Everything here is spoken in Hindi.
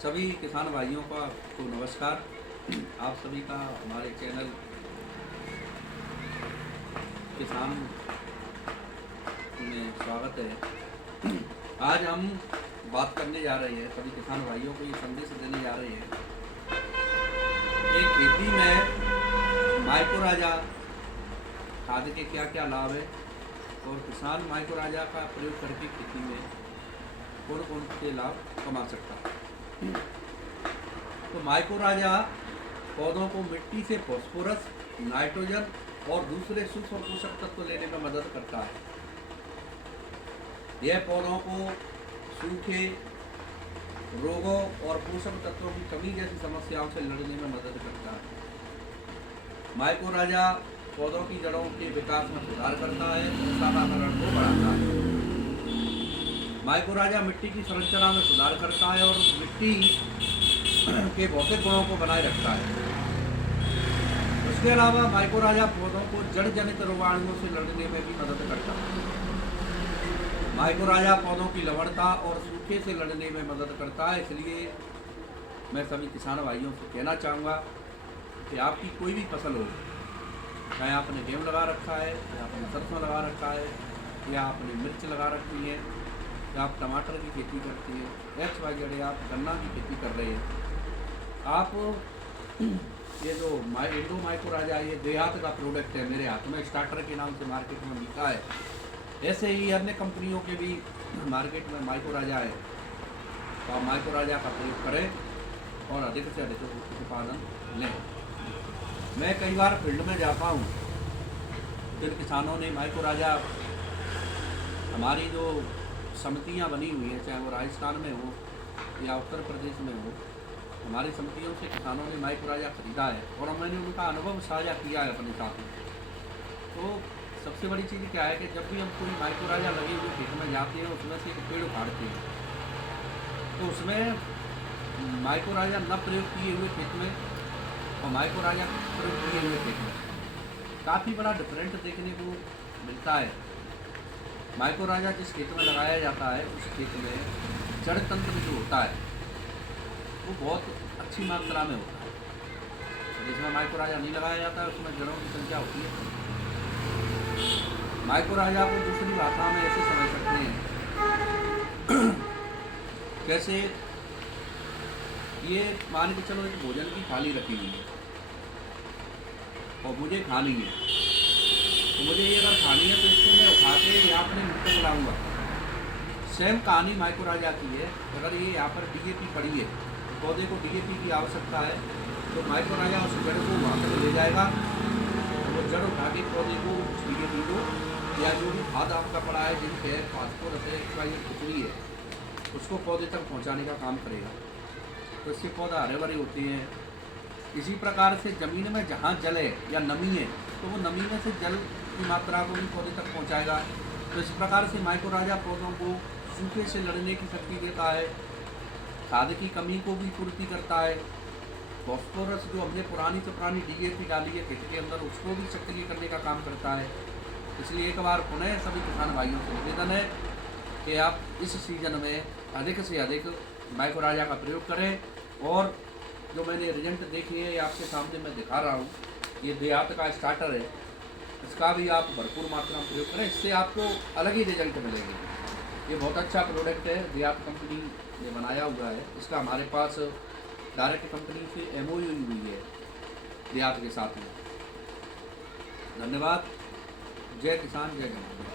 सभी किसान भाइयों का को नमस्कार। आप सभी का हमारे चैनल किसान में स्वागत है। आज हम बात करने जा रहे हैं, सभी किसान भाइयों को ये संदेश देने जा रहे हैं कि खेती में माइक्रोराजा खाद के क्या क्या लाभ है और किसान माइक्रोराजा का प्रयोग करके खेती में कौन कौन से लाभ कमा सकता है। तो माइक्रोराजा पौधों को मिट्टी से फास्फोरस, नाइट्रोजन और दूसरे सूक्ष्म पोषक तत्व लेने में मदद करता है। यह पौधों को सूखे, रोगों और पोषक तत्वों की कमी जैसी समस्याओं से लड़ने में मदद करता है। माइक्रोराजा पौधों की जड़ों के विकास में सुधार करता है और साधारण को बढ़ाता है। माइक्रोराजा मिट्टी की संरचना में सुधार करता है और मिट्टी के भौतिक गुणों को बनाए रखता है। उसके अलावा माइक्रोराजा पौधों को जड़ जनित रोगाणुओं से लड़ने में भी मदद करता है। माइक्रोराजा पौधों की लवणता और सूखे से लड़ने में मदद करता है। इसलिए मैं सभी किसान भाइयों से कहना चाहूँगा कि आपकी कोई भी फसल हो, चाहे आपने गेहूँ लगा रखा है, या आपने सरसों लगा रखा है, या आपने मिर्च लगा रखी है, या आप टमाटर की खेती करती है, XYZ आप गन्ना की खेती कर रहे हैं, आप ये जो इंडो माइक्रोराजा ये देहात का प्रोडक्ट है, मेरे हाथ में स्टार्टर के नाम से मार्केट में बिका है। ऐसे ही अन्य कंपनियों के भी मार्केट में माइक्रोराजा है, तो आप माइक्रोराजा का प्रयोग करें और अधिक से अधिक उत्पादन लें। मैं कई बार फील्ड में जाता हूँ, जिन किसानों ने माइक्रोराजा, हमारी जो समितियाँ बनी हुई हैं, चाहे वो राजस्थान में हो या उत्तर प्रदेश में हो, हमारी समितियों से किसानों ने माइक्रोराजा खरीदा है और मैंने उनका अनुभव साझा किया है अपने साथ में। तो सबसे बड़ी चीज़ क्या है कि जब भी हम कोई माइक्रोराजा लगे हुए खेत में जाते हैं, उसमें से एक पेड़ उखाड़ते हैं, तो उसमें माइक्रोराजा न प्रयोग किए हुए खेत में और माइक्रोराजा प्रयोग किए हुए खेत में काफ़ी बड़ा डिफरेंट देखने को मिलता है। माइक्रोराजा जिस खेत में लगाया जाता है, उस खेत में जड़ तंत्र जो होता है वो बहुत अच्छी मात्रा में होता है। जिसमें माइक्रोराजा नहीं लगाया जाता है, उसमें जड़ों की संख्या होती है। माइक्रोराजा को दूसरी भाषा में ऐसे समझ सकते हैं कैसे ये मान के चलो एक भोजन की थाली रखी हुई है और मुझे खानी है, तो मुझे ये अगर खानी है तो इसको मैं उठा के यहाँ अपने मुँह तक लाऊंगा। सेम कहानी माइक्रोराजा की है। अगर ये यहाँ पर DAP पड़ी है, पौधे को DAP की आवश्यकता है, तो माइक्रोराजा उस जड़ को वहाँ तक ले जाएगा और वो जड़ उठा के पौधे को उस DAP को या जो भी खाद आपका पड़ा है, जिनके फास्फोरस है, XYZ कुछ भी है, उसको पौधे तक पहुँचाने का काम करेगा। तो इससे पौधा हरे भरे होते हैं। इसी प्रकार से ज़मीन में जहाँ जल है या नमी है, तो वो नमी में से जल की मात्रा को भी पौधे तक पहुँचाएगा। तो इस प्रकार से माइक्रोराजा पौधों को सूखे से लड़ने की शक्ति देता है, खाद की कमी को भी पूर्ति करता है, फास्फोरस जो हमने पुरानी से पुरानी DAP डाली है खेत के अंदर, उसको भी सक्रिय करने का काम करता है। इसलिए एक बार पुनः सभी किसान भाइयों से निवेदन है कि आप इस सीजन में अधिक से अधिक माइक्रोराजा का प्रयोग करें। और जो मैंने रिजल्ट देखे हैं, आपके सामने मैं दिखा रहा हूँ, ये देहात का स्टार्टर है, इसका भी आप भरपूर मात्रा में प्रयोग करें, इससे आपको अलग ही रिजल्ट मिलेंगे। ये बहुत अच्छा प्रोडक्ट है, देहात कंपनी ने बनाया हुआ है। इसका हमारे पास डायरेक्ट कंपनी से MOU हुई है देहात के साथ में। धन्यवाद। जय किसान, जय जवान।